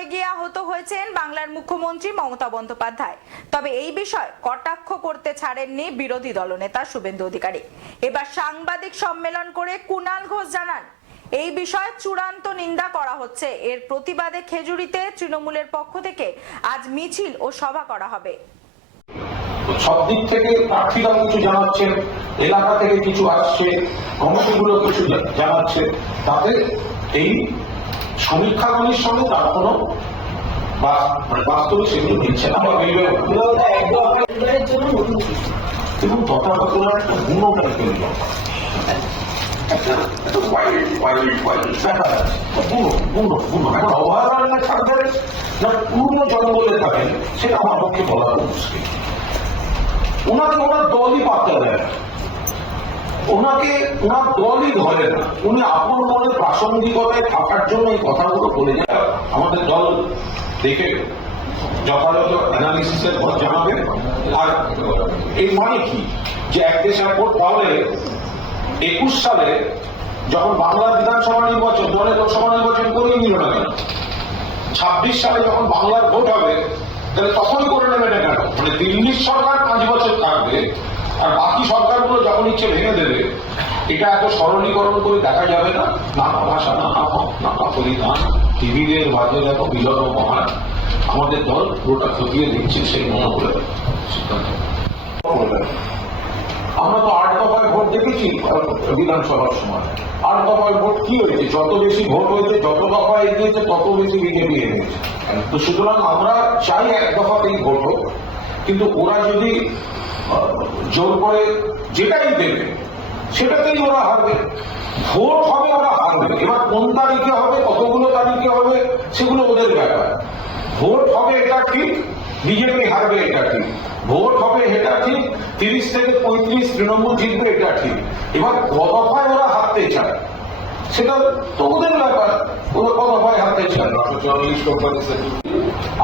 পড়ে গিয়ে আহত হয়েছেন বাংলার মুখ্যমন্ত্রী মমতা বন্দ্যোপাধ্যায়। তবে এই বিষয় কটাক্ষ করতে ছাড়েননি বিরোধী দলনেতা শুভেন্দু অধিকারী। এবার সাংবাদিক সম্মেলন করে কুণাল ঘোষ জানান, এই বিষয়ে চূড়ান্ত নিন্দা করা হচ্ছে। এর প্রতিবাদে খেজুরিতে তৃণমূলের পক্ষ থেকে আজ মিছিল ও সভা করা হবে। সব দিক থেকে প্রার্থীরা কিছু জানাচ্ছেন, এলাকা থেকে কিছু আসছে, কমিটিগুলো কিছু জানাচ্ছে, তাতে এই সমীক্ষাগুলির সঙ্গে তার কোনো বাস্তবে সেগুলো দিচ্ছে না বা এবং তথাকথিত একটা গুণটাই তৈরি এখন অভয়ারণ্য থাকবে না পূর্ণ জঙ্গলে থাকেন সেটা আমার পক্ষে বলা মুশকিল। ওনাকে ওনার দলই পাত্তা দেয়, ওনাকে ওনার দলই ধরে না। উনি আপন মনে প্রাসঙ্গিকতায় থাকার জন্য এই কথাগুলো বলে যায়। আমাদের দল দেখে যথাযথ অ্যানালিসিসের পর জানাবে। আর এই মানে কি যে এক দেশ এক ভোট তাহলে 21 সালে যখন বাংলা বিধানসভা নির্বাচন দলে লোকসভা নির্বাচন করেই নিল না কেন, 26 সালে যখন বাংলার ভোট হবে তাহলে তখন করে নেবে না কেন? মানে দিল্লির সরকার 5 বছর থাকবে আর বাকি সরকারগুলো যখন ইচ্ছে ভেঙে দেবে। এটা এত সরলীকরণ করে দেখা যাবে না। নানা ভাষা, নানা মত, নানা পরিধান, টিভিদের বাজে দেখো বিলন মহান। আমাদের দল পুরোটা খতিয়ে দিচ্ছে সেই মনে করে সিদ্ধান্ত। আমরা তো 8 দফায় ভোট দেখেছি বিধানসভার সময়। 8 দফায় ভোট কি হয়েছে? যত বেশি ভোট হয়েছে, যত দফায় এগিয়েছে, তত বেশি বিজেপি এনেছে। তো সুতরাং আমরা চাই 1 দফাতেই ভোট হোক, কিন্তু ওরা যদি জোর করে যেটাই দেবে সেটাতেই ওরা হারবে। ভোট হবে, ওরা হারবে। এবার কোন তারিখে হবে, কতগুলো তারিখে হবে, সেগুলো ওদের ব্যাপার। ভোট হবে এটা ঠিক, বিজেপি হারবে এটা ঠিক। ভোট হবে এটা ঠিক, 30 থেকে 35 তৃণমূল জিতবে এটা ঠিক। এবার কদফায় ওরা হারতে চায় সেটা তো ওদের ব্যাপার, ওরা কদফায় হারতে চায়।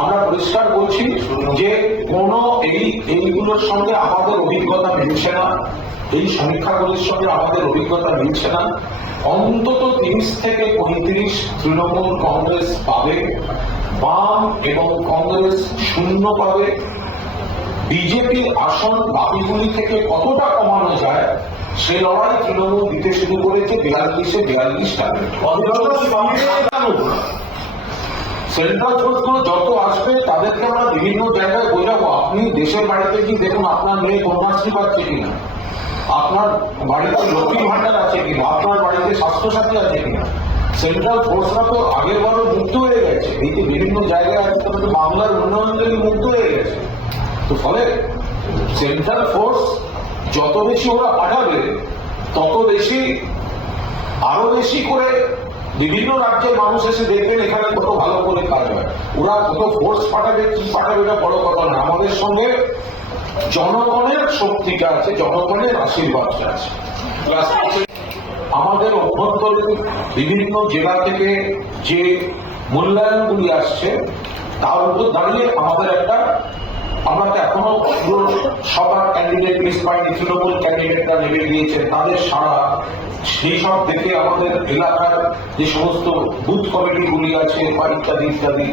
আমরা পরিষ্কার বলছি যে কোন এইগুলোর সঙ্গে আমাদের অভিজ্ঞতা মিলছে না, এই সমীক্ষাগুলির সঙ্গে আমাদের অভিজ্ঞতা মিলছে না। অন্তত 30 থেকে 35 তৃণমূল কংগ্রেস পাবে, বাম এবং কংগ্রেস শূন্য পাবে। বিজেপির আসন বাকিগুলি থেকে কতটা কমানো যায় সে লড়াই তৃণমূল দিতে শুরু করেছে। 42-এ 42 টার্গেট। সেন্ট্রাল ফোর্সগুলো যত আসবে তাদেরকে আমরা বিভিন্ন জায়গায় বোঝাবো। আপনি দেশের বাড়িতে কি দেখুন আপনার মেয়ে কন্যাশ্রী পাচ্ছে কিনা, আপনার বাড়িতে লক্ষ্মী ভান্ডার আছে কিনা, আপনার বাড়িতে স্বাস্থ্যসাথী আছে কিনা। সেন্ট্রাল ফোর্সরা তো আগের বারও মুক্ত হয়ে গেছে। এই যে বিভিন্ন জায়গায় আছে তাদের বাংলার উন্নয়ন থেকে মুক্ত হয়ে গেছে। তো ফলে সেন্ট্রাল ফোর্স যত বেশি ওরা পাঠাবে তত বেশি আরো বেশি করে বিভিন্ন রাজ্যের মানুষ এসে দেখবেন এখানে কত ভালো করে কাজ হয়। ওরা কত ফোর্স পাঠাবে, কি পাঠাবে এটা বড় কথা না। আমাদের সঙ্গে জনগণের শক্তিটা আছে, জনগণের আশীর্বাদটা আছে। আমাদের অভ্যন্তরীণ বিভিন্ন জেলা থেকে যে মূল্যায়নগুলি আসছে তার উপর দাঁড়িয়ে আমাদের একটা, আমরা তো এখনো সবার ক্যান্ডিডেট লিস্ট পাইনি, তৃণমূল ক্যান্ডিডেটরা নেমে গিয়েছে, তাদের সারা সেই সব দেখে আমাদের এলাকার যে সমস্ত বুথ কমিটিগুলি আছে বা ইত্যাদি ইত্যাদি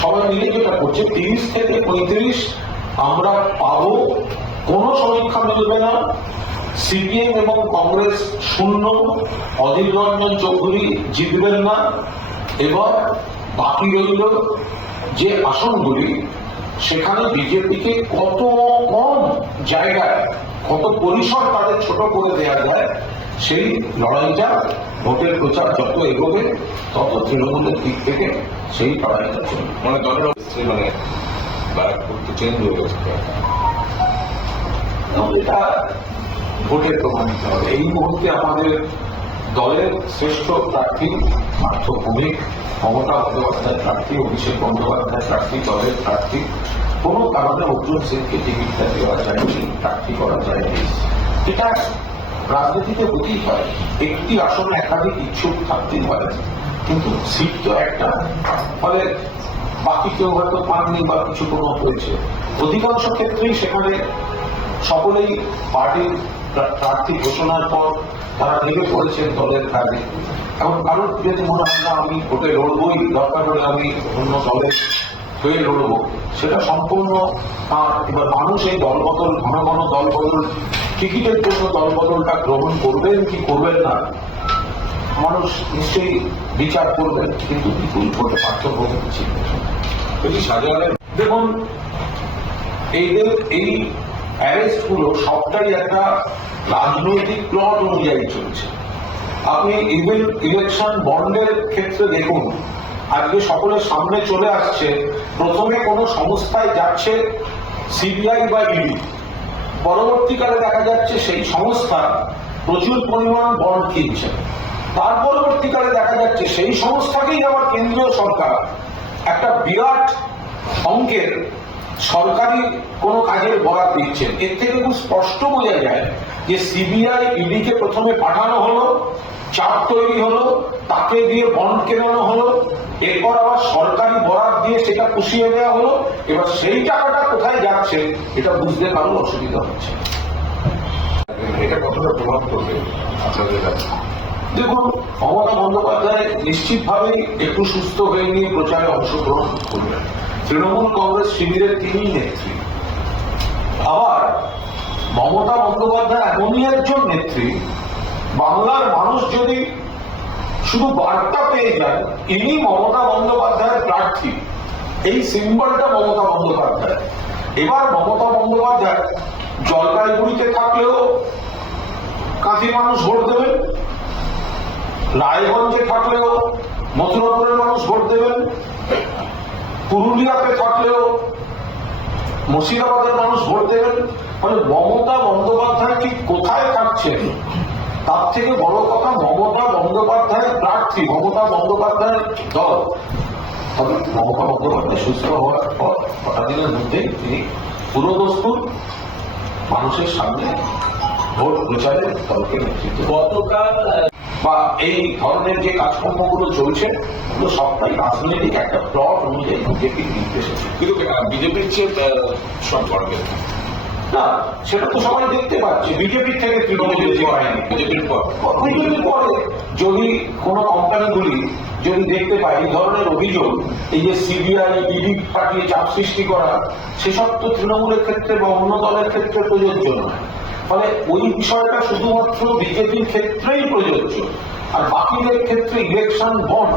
সবাই মিলে যেটা করছে 30 থেকে 35 আমরা পাবো। কোনো সমীক্ষা মিলবে না। সিপিএম এবং কংগ্রেস শূন্য, অধীর রঞ্জন চৌধুরী জিতবেন না। এবার বাকি রইল যে আসনগুলি, সেখানে বিজেপিকে কত কম জায়গায়, কত পরিসর তাদের ছোট করে দেওয়া যায়, সেই লড়াইটা ভোটের প্রচার যত এগোবে তত তৃণমূলের দিক থেকে সেই লড়াইটা চলবে। মানে দলের মানে চেঞ্জ হয়ে গেছে। এটা ভোটে প্রমাণিত হবে। এই মুহূর্তে আমাদের দলের শ্রেষ্ঠ প্রার্থী পার্থ ভৌমিক, মমতা বন্দ্যোপাধ্যায় প্রার্থী, অভিষেক বন্দ্যোপাধ্যায় প্রার্থী, দলের প্রার্থী। কোনো কারণে অর্জুন সিংকে টিকিটটা দেওয়া যায়নি, প্রার্থী করা যায়নি। এটা রাজনীতিতে হতেই পারে, একটি আসনে একাধিক ইচ্ছুক থাকতেই পারে, কিন্তু সিট তো একটা। ফলে বাকি কেউ হয়তো পাননি বা কিছু কোনো হয়েছে। অধিকাংশ ক্ষেত্রেই সেখানে সকলেই পার্টির প্রার্থী ঘোষণার পর তারা নেমে পড়েছেন দলের কাজে। এখন কারোর যদি মনে হয় না আমি ভোটে লড়বই, দরকার হলে আমি অন্য দলের হয়ে লড়বো, সেটা সম্পূর্ণ এবার মানুষ এই দলবদল, ঘন ঘন দলবদল, টিকিটের জন্য দলবদলটা গ্রহণ করবেন কি করবেন না, মানুষ নিশ্চয়ই বিচার করবেন, কিন্তু বিপুল ভোটে পার্থক্য হচ্ছে। যদি শাহজাহানের দেখুন, এই অ্যারেস্ট গুলো সবটাই একটা রাজনৈতিক প্লট অনুযায়ী চলছে। আপনি ইভেন ইলেকশন বন্ডের ক্ষেত্রে দেখুন, আজকে সকলের সামনে চলে আসছে, প্রথমে কোনো সংস্থায় যাচ্ছে সিবিআই বা ইডি, পরবর্তীকালে দেখা যাচ্ছে সেই সংস্থা প্রচুর পরিমাণ বন্ড কিনছে, তার পরবর্তীকালে দেখা যাচ্ছে সেই সংস্থাকেই আবার কেন্দ্রীয় সরকার একটা বিরাট অঙ্কের সরকারি কোনো কাজের বরাদ দিচ্ছেন। এর থেকে খুব স্পষ্ট বোঝা যায় যে সিবিআই ইডিকে প্রথমে পাঠানো হলো, চাপ তৈরি হলো, তাকে দিয়ে বন্ড কেনানো হলো, এরপর আবার সরকারি বরাদ দিয়ে সেটা পুষিয়ে দেওয়া হলো। এবার সেই টাকাটা কোথায় যাচ্ছে এটা বুঝতে কারো অসুবিধা হচ্ছে। এটা কতটা প্রভাব করবে আপনাদের কাছে? দেখুন, মমতা বন্দ্যোপাধ্যায় নিশ্চিতভাবেই একটু সুস্থ হয়ে নিয়ে প্রচারে অংশগ্রহণ করবেন। তৃণমূল কংগ্রেস শিবিরের তিনিই নেত্রী। আবার মমতা বন্দ্যোপাধ্যায় এমনই একজন নেত্রী, বাংলার মানুষ যদি শুধু বার্তা পেয়ে যায় ইনি মমতা বন্দ্যোপাধ্যায়ের প্রার্থী, এই সিম্বলটা মমতা বন্দ্যোপাধ্যায়। এবার মমতা বন্দ্যোপাধ্যায় জলপাইগুড়িতে থাকলেও কাঁথি মানুষ ভোট দেবেন, রায়গঞ্জে থাকলেও মথুরাপুরের মানুষ ভোট দেবেন, পুরুলিয়াতে থাকলেও মুর্শিদাবাদের মানুষ ভোট দেবেন। মানে মমতা বন্দ্যোপাধ্যায় ঠিক কোথায় থাকছেন তার থেকে বড় কথা মমতা বন্দ্যোপাধ্যায়ের প্রার্থী, মমতা বন্দ্যোপাধ্যায়ের দল। তবে মমতা বন্দ্যোপাধ্যায় সুস্থ হওয়ার পর কটা দিনের মধ্যেই তিনি পুরোদস্তুর মানুষের সামনে ভোট প্রচারের দলকে নেতৃত্ব গতকাল বা এই ধরনের যে কাজকর্মগুলো চলছে ওগুলো সবটাই রাজনৈতিক একটা প্লট অনুযায়ী বিজেপির নির্দেশে। কিন্তু বিজেপির চেয়ে সব করবে না, সেটা তো সবাই দেখতে পাচ্ছে। বিজেপির থেকে তৃণমূলের যে হয়নি, বিজেপির পর বিজেপির পরে যদি কোনো কোম্পানিগুলি যদি দেখতে পায় এই ধরনের অভিযোগ, এই যে সিবিআই ইডি পাঠিয়ে চাপ সৃষ্টি করা, সেসব তো তৃণমূলের ক্ষেত্রে বা অন্য দলের ক্ষেত্রে প্রযোজ্য নয়। ফলে ওই বিষয়টা শুধুমাত্র বিজেপির ক্ষেত্রেই প্রযোজ্য, আর বাকিদের ক্ষেত্রে ইলেকশন বন্ড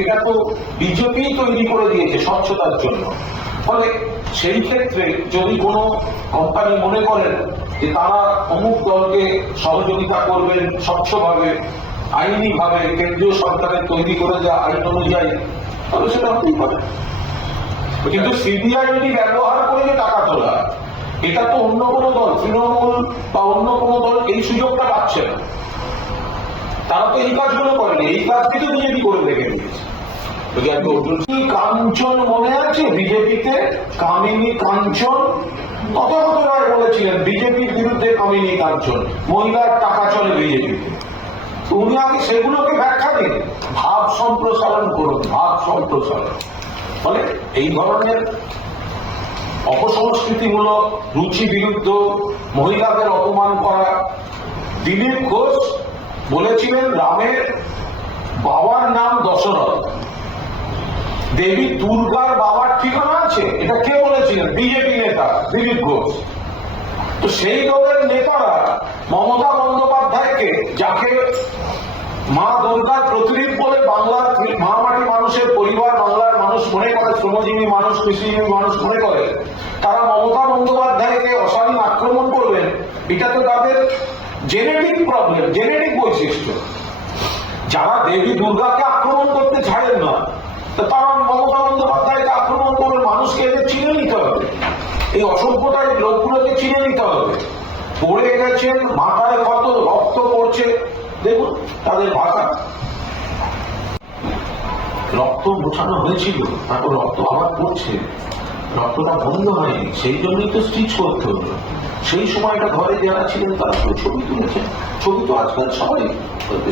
এটা তো বিজেপি তৈরি করে দিয়েছে স্বচ্ছতার জন্য। ফলে সেই ক্ষেত্রে যদি কোনো কোম্পানি মনে করেন যে তারা অমুক দলকে সহযোগিতা করবেন স্বচ্ছভাবে, আইনিভাবে, কেন্দ্রীয় সরকারের তৈরি করে দেওয়া আইন অনুযায়ী, তাহলে সেটা হতেই পারে। কিন্তু সিবিআইডি ব্যবহার করে যে টাকা তোলা, এটা তো অন্য কোনো দল, তৃণমূল বা অন্য কোনো দল এই সুযোগটা পাচ্ছে না। তারা তো এই কাজগুলো করেনি, এই কাজটি তো বিজেপি করে রেখে দিয়েছে। যদি আমি অর্জুন কাঞ্চন মনে আছে বিজেপিতে? কামিনী কাঞ্চন কত কত রায় বলেছিলেন বিজেপির বিরুদ্ধে। কামিনী কাঞ্চন, মহিলার টাকা চলে বিজেপিতে। উনি আগে সেগুলোকে ব্যাখ্যা দিন, ভাব সম্প্রসারণ করুন, ভাব সম্প্রসারণ। ফলে এই ধরনের অপসংস্কৃতিমূলক, রুচি বিরুদ্ধ, মহিলাদের অপমান করা। দিলীপ ঘোষ বলেছিলেন রামের বাবার নাম দশরথ, দেবী দুর্গার বাবার ঠিকানা আছে, এটা কে বলেছিলেন? বিজেপি নেতা দিলীপ ঘোষ। তো সেই দলের নেতারা মমতা বন্দ্যোপাধ্যায়কে, যাকে মা দুর্গার প্রতিরূপ বলে বাংলার মহামাটি মানুষের পরিবার, বাংলার মানুষ মনে করে, শ্রমজীবী মানুষ, কৃষিজীবী মানুষ মনে করে, তারা মমতা বন্দ্যোপাধ্যায়কে অশালীন আক্রমণ করবেন। এটা তো তাদের জেনেটিক প্রবলেম, জেনেটিক বৈশিষ্ট্য। যারা দেবী দুর্গাকে আক্রমণ করতে ছাড়েন না, তারা মমতা বন্দ্যোপাধ্যায়কে আক্রমণ করে মানুষকে এদের চিনে নিতে হবে, এই অসভ্যতার লোকগুলোকে চিনে নিতে হবে। পড়ে গেছেন, মাথায় কত রক্ত পড়ছে, দেখুন তাদের ভাষা। রক্ত মোছানো হয়েছিল, তারপর রক্ত আবার পড়ছে, রক্তটা বন্ধ হয়নি, সেই জন্যই তো স্টিচ করতে হলো। সেই সময়টা ঘরে যারা ছিলেন তারা তো ছবি তুলেছেন। ছবি তো আজকাল সবাই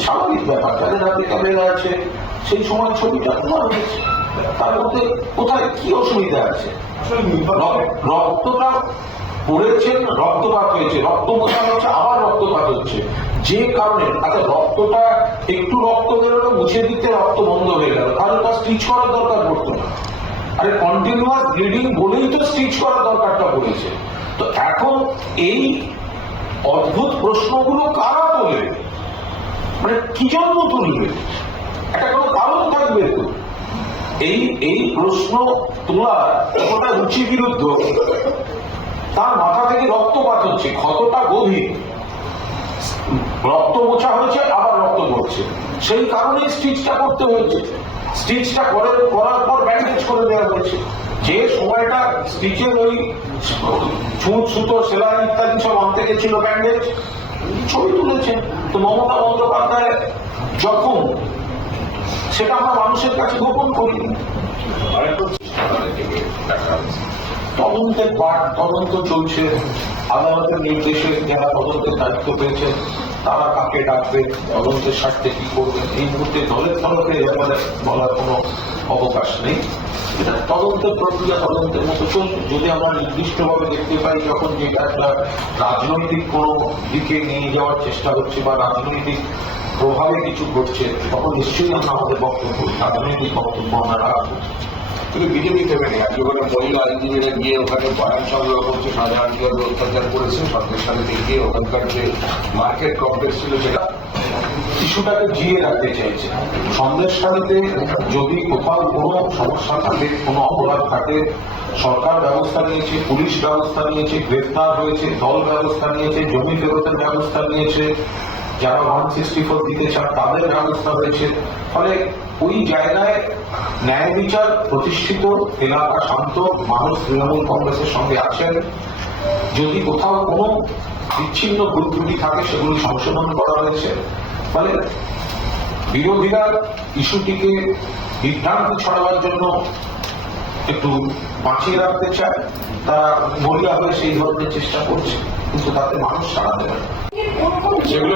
স্বাভাবিক ব্যাপার, যাদের হাতে ক্যামেরা আছে সেই সময় ছবিটা তোলা হয়েছে। তার মধ্যে কোথায় কি অসুবিধা আছে? রক্তটা পড়েছেন, রক্তপাত হয়েছে, রক্ত মোছা হচ্ছে, আবার রক্তপাত হচ্ছে, যে কারণে আচ্ছা রক্তটা একটু রক্ত বেরোলো মুছে দিতে রক্ত বন্ধ হয়ে গেল, তাহলে তার স্টিচ করার দরকার পড়তো না। আরে কন্টিনিউয়াস ব্লিডিং বলেই তো স্টিচ করার দরকারটা পড়েছে। তো এখন এই অদ্ভুত প্রশ্নগুলো কারা তোলে, মানে কি জন্য তুলবে? একটা কোনো কারণ থাকবে তো। এই প্রশ্ন তোলা কতটা রুচি বিরুদ্ধ, তার মাথা থেকে রক্তপাত হচ্ছে, ক্ষতটা গভীর, রক্ত মোছা হয়েছে, আবার রক্ত পড়ছে, সেই কারণে স্টিচটা করতে হয়েছে। স্টিচটা করার পর ব্যান্ডেজ করে দেওয়া হয়েছে। যে সময়টা স্টিচের ওই ছুঁচ সুতো সেলাই ইত্যাদি সব আনতে গেছিল ব্যান্ডেজ, ছবি তুলেছেন। তো মমতা বন্দ্যোপাধ্যায় যখন সেটা আমরা মানুষের কাছে গোপন করি। তদন্তের পাঠ, তদন্ত চলছে, আদালতের নির্দেশে যারা তদন্তের দায়িত্ব পেয়েছেন তারা কাকে ডাকবে, তদন্তের স্বার্থে কি করবেন, এই মুহূর্তে দলের তরফে ব্যাপারে বলার কোনো অবকাশ নেই। এটা তদন্তের প্রক্রিয়া তদন্তের মতো চলবে। যদি আমরা নির্দিষ্টভাবে দেখতে পাই যখন যেটা একটা রাজনৈতিক কোনো দিকে নিয়ে যাওয়ার চেষ্টা হচ্ছে বা রাজনৈতিক প্রভাবে কিছু ঘটছে, তখন নিশ্চয়ই আমরা আমাদের বক্তব্য, রাজনৈতিক বক্তব্য আমরা রাখবো। কিন্তু বিজেপি থেকে নেই, আজকে ওখানে মহিলা আইনজীবীরা গিয়ে ওখানে বয়ান সংগ্রহ করছে, শাহজাহান কিভাবে অত্যাচার করেছে, সরকারের সাথে গিয়ে ওখানকার যে মার্কেট কমপ্লেক্স ছিল সেটা ইস্যুটাকে জিয়ে রাখতে চাইছে। সন্দেশখালীতে যদি কোথাও কোনো সমস্যা থাকে, কোনো অপরাধ থাকে, সরকার ব্যবস্থা নিয়েছে, পুলিশ ব্যবস্থা নিয়েছে, গ্রেফতার হয়েছে, দল ব্যবস্থা নিয়েছে, জমি ফেরতের ব্যবস্থা নিয়েছে, যারা 164 দিতে চান তাদের ব্যবস্থা হয়েছে। ফলে ওই জায়গায় ন্যায় বিচার প্রতিষ্ঠিত, এলাকা শান্ত, মানুষ তৃণমূল কংগ্রেসের সঙ্গে আছেন। যদি কোথাও কোনো বিচ্ছিন্ন ভুল ত্রুটি থাকে সেগুলি সংশোধন করা হয়েছে। ফলে বিরোধীরা ইস্যুটিকে বিভ্রান্তি ছড়াবার জন্য একটু বাঁচিয়ে রাখতে চায়, তারা মরিয়া হয়ে সেই ধরনের চেষ্টা করছে, কিন্তু তাতে মানুষ সাড়া দেবে না। সেগুলো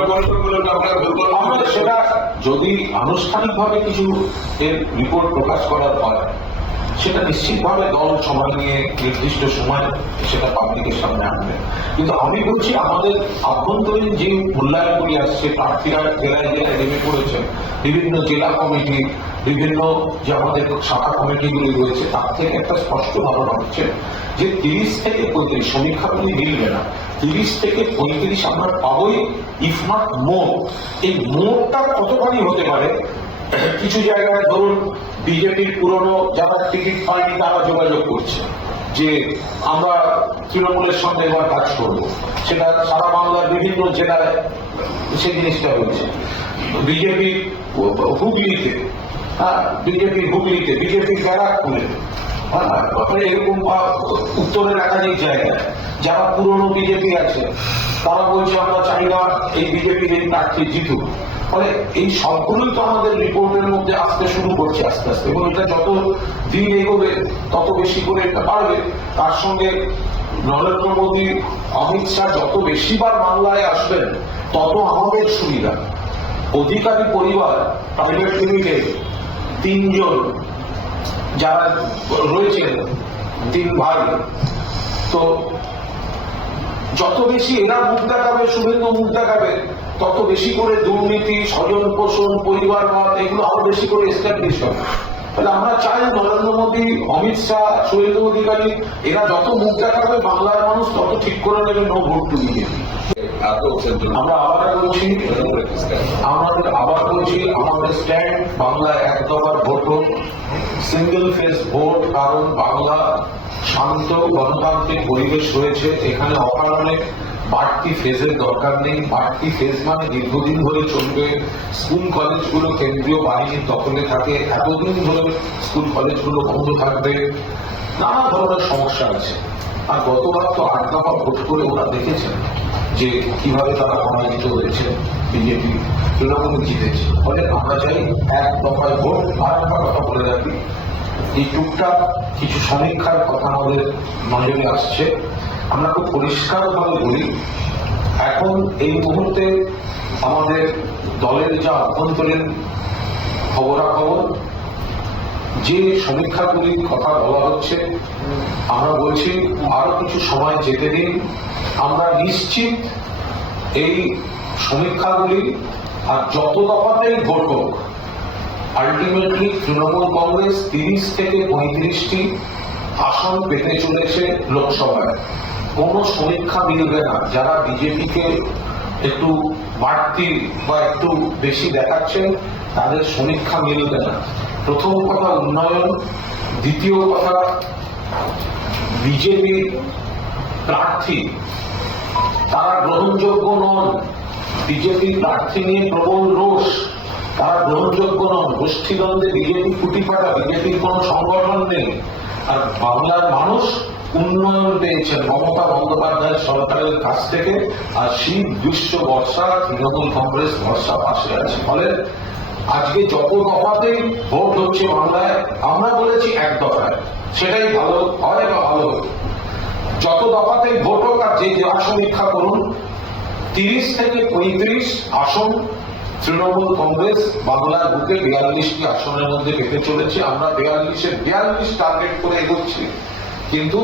আমরা সেটা যদি আনুষ্ঠানিকভাবে কিছু এর রিপোর্ট প্রকাশ করার হয়, সেটা নিশ্চিতভাবে দল সময় নিয়ে নির্দিষ্ট সময় সেটা পাবলিকের সামনে আনবে। কিন্তু আমি বলছি আমাদের আভ্যন্তরীণ যে মূল্যায়নগুলি আসছে, প্রার্থীরা জেলায় জেলায় নেমে পড়েছেন, বিভিন্ন জেলা কমিটি, বিভিন্ন যে আমাদের শাখা কমিটিগুলি রয়েছে, তার থেকে একটা স্পষ্ট ধারণা হচ্ছে যে 30 থেকে 35 সমীক্ষাগুলি মিলবে না, 30 থেকে 35 আমরা পাবোই, ইফ নট মোর। এই মোরটা কতখানি হতে পারে? কিছু জায়গায় ধরুন বিজেপির পুরনো যারা টিকিট পায়নি তারা যোগাযোগ করছে যে আমরা তৃণমূলের সঙ্গে এবার কাজ করবো, সেটা সারা বাংলার বিভিন্ন জেলায় সেই জিনিসটা হয়েছে। বিজেপি হুগলিতে, বিজেপি ব্যারাকপুরে, এরকম উত্তরের একাধিক জায়গায় যারা পুরনো বিজেপি আছে তারা বলছে আমরা চাই না এই বিজেপির এই প্রার্থী জিতুক। ফলে এই সবগুলোই তো আমাদের রিপোর্টের মধ্যে আসতে শুরু করছে আস্তে আস্তে, এবং এটা যত দিন এগোবে তত বেশি করে এটা বাড়বে। তার সঙ্গে নরেন্দ্র মোদী, অমিত শাহ যত বেশিবার বাংলায় আসবেন তত আমাদের সুবিধা। অধিকারী পরিবার, প্রাইভেট লিমিটেড 3 জন যারা রয়েছেন, 3 ভাই, তো যত বেশি এরা মুখ দেখাবে, শুভেন্দু মুখ দেখাবে, তত বেশি করে দুর্নীতি, স্বজন পোষণ, পরিবারবাদ এগুলো আরো বেশি করে এস্টাবলিশ হবে। তাহলে আমরা চাই নরেন্দ্র মোদী, অমিত শাহ, শুভেন্দু অধিকারী এরা যত মুখ দেখাবে বাংলার মানুষ তত ঠিক করে নেবে নো ভোট টু বিজেপি। আমরা আবার বলছি আমাদের স্ট্যান্ড বাংলা এক দফার ভোট, সিঙ্গেল ফেজ ভোট। কারণ বাংলা শান্ত গণতান্ত্রিক পরিবেশ রয়েছে, এখানে অকারণে বাড়তি ফেজের দরকার নেই। বাড়তি ফেজ মানে দীর্ঘদিন ধরে চলবে, স্কুল কলেজগুলো কেন্দ্রীয় বাহিনীর দখলে থাকে, এতদিন ধরে স্কুল কলেজগুলো বন্ধ থাকবে, নানা ধরনের সমস্যা আছে। আর গতবার তো 8 দফা ভোট করে ওরা দেখেছেন যে কিভাবে তারা পরাজিত হয়েছে, বিজেপি তৃণমূল জিতেছে। ফলে আমরা চাই 1 দফায় ভোট। আর একটা কথা বলে রাখি, এই টুকটাক কিছু সমীক্ষার কথা আমাদের নজরে আসছে। আমরা খুব পরিষ্কারভাবে বলি, এখন এই মুহূর্তে আমাদের দলের যা অভ্যন্তরীণ খবরাখবর, যে সমীক্ষাগুলির কথা বলা হচ্ছে, আমরা বলছি আরো কিছু সময় যেতে দিন। আমরা নিশ্চিত এই সমীক্ষাগুলি আর যত দফাতেই ভোট হোক, আলটিমেটলি তৃণমূল কংগ্রেস 30 থেকে 35টি আসন পেতে চলেছে লোকসভায়। কোনো সমীক্ষা মিলবে না। যারা বিজেপিকে একটু বাড়তি বা একটু বেশি দেখাচ্ছে, তাদের সমীক্ষা মিলবে না। প্রথম কথা উন্নয়ন, দ্বিতীয় কথা বিজেপির প্রার্থী তারা গ্রহণযোগ্য নন। বিজেপি প্রার্থী নিয়ে প্রবল রোষ, তারা গ্রহণযোগ্য নন। গোষ্ঠীদ্বন্দ্বে বিজেপি ফুটিফাটা, বিজেপির কোন সংগঠন নেই। আর বাংলার মানুষ উন্নয়ন পেয়েছেন মমতা বন্দ্যোপাধ্যায়ের সরকারের কাছ থেকে। আর শীত, গ্রীষ্ম, বর্ষা তৃণমূল কংগ্রেস ভরসা পাশে আছে। ফলে আজকে যত দফাতেই ভোট হচ্ছে বাংলায়, আমরা বলেছি এক দফায়, সেটাই ভালো হয় বা ভালো হয়। যত দফাতেই ভোট হোক আর যে জেলা সমীক্ষা করুন, 30 থেকে 35 আসন তৃণমূল কংগ্রেস বাংলার বুকে 42টি আসনের মধ্যে পেতে চলেছে। আমরা 42 টার্গেট করে এগোচ্ছি, কিন্তু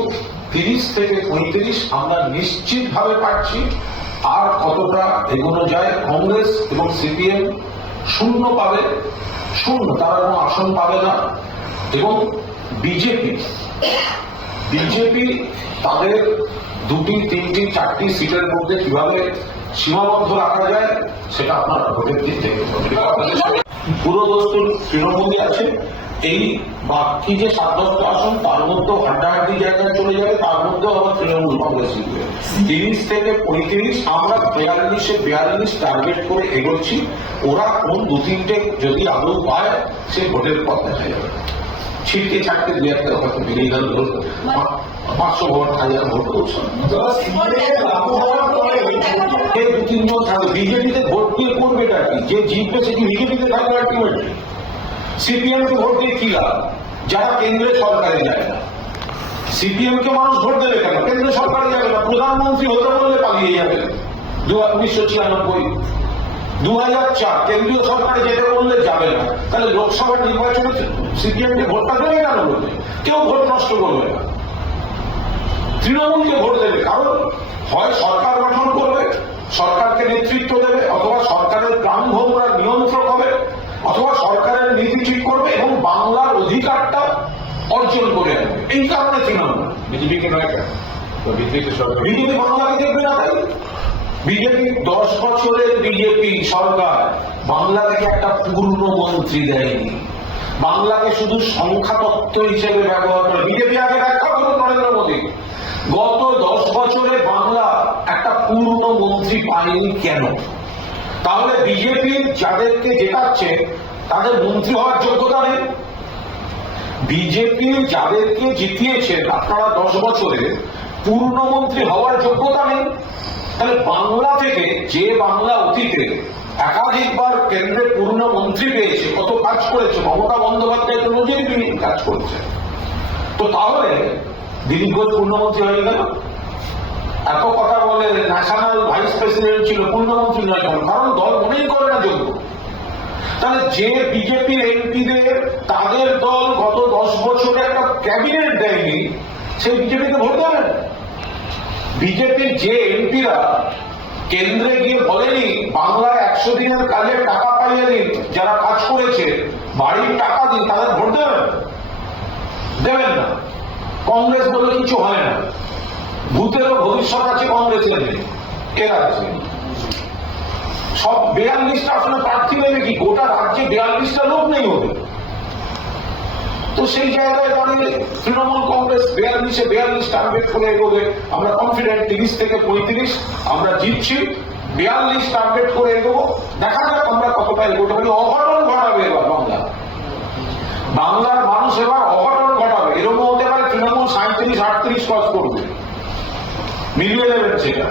30 থেকে 35 আমরা নিশ্চিত ভাবে পাচ্ছি। আর কতটা এগোনো যায়, কংগ্রেস এবং সিপিএম শূন্য পাবে, শূন্য, তারা কোনো আসন পাবে না। এবং বিজেপি তাদের 2টি, 3টি, 4টি সিটের মধ্যে কিভাবে সীমাবদ্ধ রাখা যায়, সেটা আপনারা ভোটের দিন দেখতে পাবেন। পুরোদস্তুর তৃণমূলই আছে। এই বাকি যে 7-10টা আসন, তার মধ্যেও হাড্ডাহাড্ডি জায়গায় চলে যাবে, তার মধ্যেও আবার তৃণমূল কংগ্রেস জিতবে। 30 থেকে 35 আমরা 42 টার্গেট করে এগোচ্ছি। ওরা কোন 2-3টে যদি আদৌ পায়, সে ভোটের পথ দেখা যাবে। ছিটকে ছাড়তে 2-1টা হয়তো বেরিয়ে গেল, 500 ভোট, 1000 ভোট করছে। 2-3 জন থাকবে। বিজেপিতে ভোট দিয়ে করবেটা কি? যে জিতবে সে কি বিজেপিতে থাকবে? আলটিমেটলি সিপিএম কে ভোট দিয়ে কি লাভ? যারা কেন্দ্রের সরকারে যায় না। সিপিএম কে মানুষ ভোট দেবে কেন? কেন্দ্র সরকারে যাবে না, প্রধানমন্ত্রী হতে বললে পালিয়ে যাবে। 1996, 2004 কেন্দ্রীয় সরকারে যেতে বললে যাবে না। তাহলে লোকসভা নির্বাচনে সিপিএম কে ভোটটা দেবে কেন? বলবে কেউ ভোট নষ্ট করবে না, তৃণমূলকে ভোট দেবে। কারণ হয় সরকার গঠন করবে, সরকারকে নেতৃত্ব দেবে, অথবা সরকারের প্রাণভোমরা নিয়ন্ত্রক হবে, অথবা সরকারের নীতি ঠিক করবে এবং বাংলার অধিকারটা অর্জন করে আনবে। এই কারণে তৃণমূল বিজেপিকে নয় কেন? বিজেপি বাংলাকে দেখবে না। তাই বিজেপি 10 বছরের বিজেপি সরকার বাংলা থেকে একটা পূর্ণ মন্ত্রী দেয়নি। বাংলাকে শুধু সংখ্যাতত্ত্ব হিসেবে ব্যবহার করে। বিজেপি আগে ব্যাখ্যা করুন নরেন্দ্র মোদী, গত 10 বছরে বাংলা একটা পূর্ণ মন্ত্রী পায়নি কেন? তাহলে বিজেপি যাদেরকে জেতাচ্ছে তাদের মন্ত্রী হওয়ার যোগ্যতা নেই। বিজেপি যাদেরকে জিতিয়েছে আপনারা 10 বছরে পূর্ণমন্ত্রী হওয়ার যোগ্যতা নেই। তাহলে বাংলা থেকে, যে বাংলা অতীতে একাধিকবার কেন্দ্রে পূর্ণমন্ত্রী পেয়েছে, কত কাজ করেছে, মমতা বন্দ্যোপাধ্যায় তো নজিরবিহীন কাজ করছে। তো তাহলে দিলীপ ঘোষ পূর্ণমন্ত্রী হয়ে গেল। এত কথা বলে ন্যাশনাল ভাইস প্রেসিডেন্ট ছিল, পূর্ণমন্ত্রী নয় কেন? কারণ দল মনেই করে না যোগ্য। তাহলে যে বিজেপির এমপিদের তাদের দল গত 10 বছরে একটা ক্যাবিনেট দেয়নি, সেই বিজেপিকে ভোট দেবেন? বিজেপির যে এমপিরা কেন্দ্রে গিয়ে বলেনি বাংলায় 100 দিনের কাজের টাকা পাইয়ে দিন, যারা কাজ করেছে বাড়ির টাকা দিন, তাদের ভোট দেবেন? দেবেন না। কংগ্রেস বলে কিছু হয় না, ভূতেরও ভবিষ্যৎ আছে কংগ্রেসের নেই, এর আছে। সব 42টা আসলে প্রার্থী নেবে কি? গোটা রাজ্যে 42টা লোক নেই হবে। তো সেই জায়গায় দাঁড়িয়ে তৃণমূল কংগ্রেস 42 টার্গেট করে এগোবে। আমরা কনফিডেন্ট 30 থেকে 35 আমরা জিতছি। 42 টার্গেট করে এগোবো, দেখা যাক আমরা কতটা এগোতে পারি। অঘটন ঘটাবে এবার বাংলার মানুষ, এবার অঘটন ঘটাবে। এরকম হতে পারে তৃণমূল 37-38 পাস করবে, মিলিয়ে দেবেন সেটা।